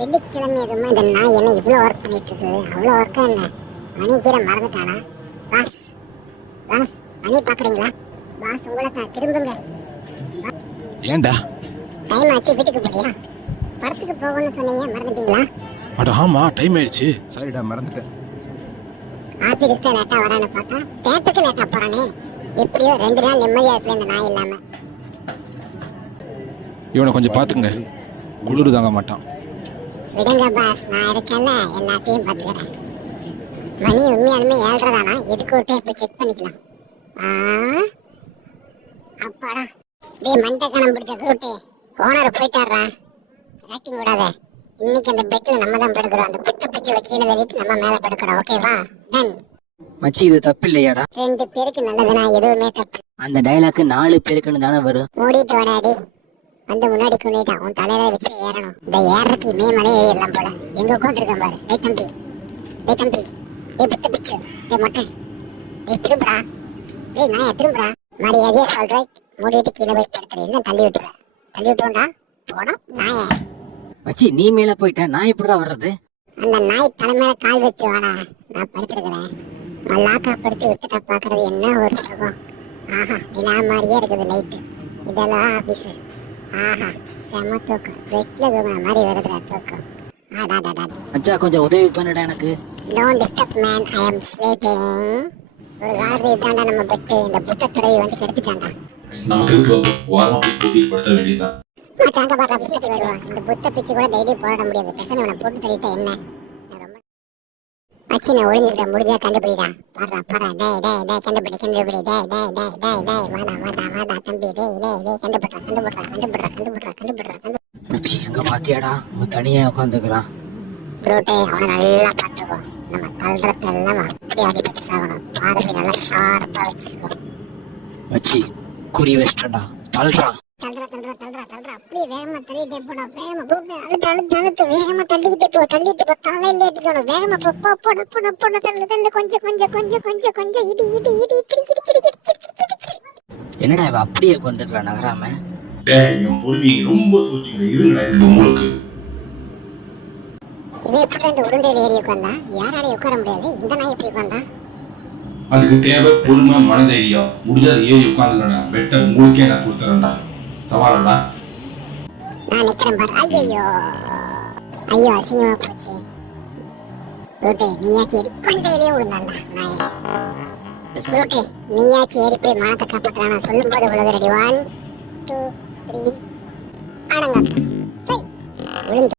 வெள்ளிக்கிழமை எதுவுமே இந்த நாய் என்ன இவ்வளோ ஒர்க் பண்ணிட்டு இருக்குது? அவ்வளோ ஒர்க்கா என்ன? மணி கீரை மறந்துட்டானா? பாஸ் பாஸ், மணி பார்க்குறீங்களா? பாஸ் உங்களை தான், திரும்புங்க. ஏன்டா? டைம் ஆச்சு, வீட்டுக்கு போறியா? படத்துக்கு போகணும்னு சொன்னீங்க, மறந்துட்டீங்களா? அட ஆமா, டைம் ஆயிடுச்சு. சாரிடா, மறந்துட்டேன். ஆஃபீஸுக்கு லேட்டாக வரான்னு பார்த்தா தேட்டருக்கு லேட்டாக போகிறானே. எப்படியோ 2 நாள் நிம்மதியாக இருக்குல்ல இந்த நாய் இல்லாமல். இவனை கொஞ்சம் பார்த்துங்க, குளிர் தாங்க மாட்டான். விடுங்க பாஸ், நான் இருக்கேன்ல, எல்லாத்தையும் பார்த்துக்கிறேன். மணி உண்மையாலுமே 7:30 தானா? எதுக்கு ஒரு டைம் போய் செக் பண்ணிக்கலாம். அப்பாடா, டேய் மண்டை கணம் பிடிச்ச குரூட்டே, ஓனர் போயிட்டாரா? ஆக்டிங் விடாத. இன்னைக்கு அந்த பெட்டில் நம்ம தான் படுக்கிறோம். அந்த புத்த பிச்சு கீழே தள்ளிட்டு நம்ம மேலே படுக்கிறோம். ஓகேவா? டன். மச்சி, இது தப்பு இல்லையாடா? 2 பேருக்கு நல்லதுனா எதுவுமே தப்பு. அந்த டைலாக் 4 பேருக்குன்னு தானே வரும். மூடிட்டு வாடாடி. வந்து முன்னாடி கொண்டுட்டான். உன் தலையில வச்சு ஏறணும். இந்த ஏறக்கு மேலே ஏறிடலாம் போல. எங்க உட்காந்துருக்கேன் பாரு. டேய் தம்பி, டேய் தம்பி, டேய் புத்த பிச்சு, டேய் மொட்டை, டேய் திரும்புடா, டேய் நாயா திரும்புடா. மரியாதையா சொல்றேன், மூடிட்டு கீழே போய் படுத்துறேன். இல்லை தள்ளி விட்டுருவேன். தள்ளி விட்டுருந்தா போனா நாய. மச்சி, நீ மேல போயிட்ட, நான் எப்படிடா வர்றது? அந்த நாய் தலை மேல கால் வச்சு வாடா. நான் படுத்துருக்கிறேன். மல்லாக்கா படுத்து விட்டுட்டா பாக்குறது என்ன ஒரு சுகம். ஆஹா, நிலா மாதிரியே இருக்குது லைட்டு. இதெல்லாம் ஆபீஸு. ஆஹா, செம்ம தூக்கம். பெட்ல தூங்கின மாதிரி வருதுடா தூக்கம். ஆடாடாடா. மச்சா, கொஞ்சம் உதவி பண்ணுடா எனக்கு. Don't disturb man, I am sleeping. ஒரு காலத்துல இதாண்டா நம்ம பெட்டு. இந்த புத்த துறவி வந்து கெடுத்துட்டான்டா. நமக்கு இருக்கிற வாரம் புத்தி படுத்த வேண்டியதுதான். மச்சாங்க பாரா, பிஸ்கட் வருவான். இந்த புத்த பிச்சு கூட டெய்லி போராட முடியாது. பேசாம இவனை போட்டு தள்ளிட்டா என்ன? மச்சி, நான் ஒளிஞ்சுக்கிட்டேன். முடிஞ்சா கண்டுபிடிடா. பாடுறா பாடுறா. டேய் டேய் டேய், கண்டுபிடி கண்டுபிடி. டேய் டேய் டேய் டேய் டேய், வாடா வாடா வாடா தம்பி. டேய் டேய் டேய், கண்டுபிடுறா கண்டுபிடுறா கண்டுபிடுறா கண்டுபிடுறா கண்டுபிடுறா கண்டு. மச்சி, எங்க பாத்தியாடா? அவன் தனியா உட்காந்துக்கிறான். ப்ரோட்டே, அவனை நல்லா பார்த்துக்கோ. நம்ம தள்ளுறதெல்லாம் அப்படி அடிபட்டு சாகணும். பார்வை நல்லா ஷார்ப்பா வச்சுக்கோ. மச்சி, குறி வச்சிட்டா, தள்ளுறான். தள்ளுறா தள்ளுறா தள்ளுறா தள்ளுறா. அப்படியே வேகமா தள்ளிட்டே போடா. வேகமா போட்டு அழுத்து அழுத்து அழுத்து வேகமா தள்ளிக்கிட்டே போ. தள்ளிட்டு போ, தலையில ஏற்றிக்கணும். வேகமா போ போ போட போட போட. தள்ளு தள்ளு. கொஞ்சம் கொஞ்சம் கொஞ்சம் கொஞ்சம் கொஞ்சம். இடி இடி இடி. திரி திரி திரி திரி திரி திரி. என்னடா இவன் அப்படியே உட்காந்துக்கிறான் நகராம? டேய், என் பொறுமையை ரொம்ப சூச்சிக்கிறேன். இருங்கடா, இது உங்களுக்கு. இவன் எப்படி இந்த உருண்டையில் ஏறி உட்காந்தா? யாராலையும் உட்கார முடியாது. இந்த நாய் எப்படி உட்காந்தா? அதுக்கு தேவை பொறுமை, மனதைரியம். முடிஞ்சாது ஏறி உட்காந்துடா. வெட்ட உங்களுக்கே நான் கொடுத்துறேன்டா. சவாலடா. நான் நிக்கிறேன் பாரு. ஐயோ ஐயோ, அசிங்கமா போச்சு. ரோட்டே, நீயாச்சு ஏறி கொண்டையிலே விழுந்தாண்டா நாய. ரோட்டே, நீயாச்சு ஏறி போய் மானத்தை காப்பாத்துறானா? சொல்லும் போது விழுது. ரெடி 1 2 3 அடங்க. விழுந்து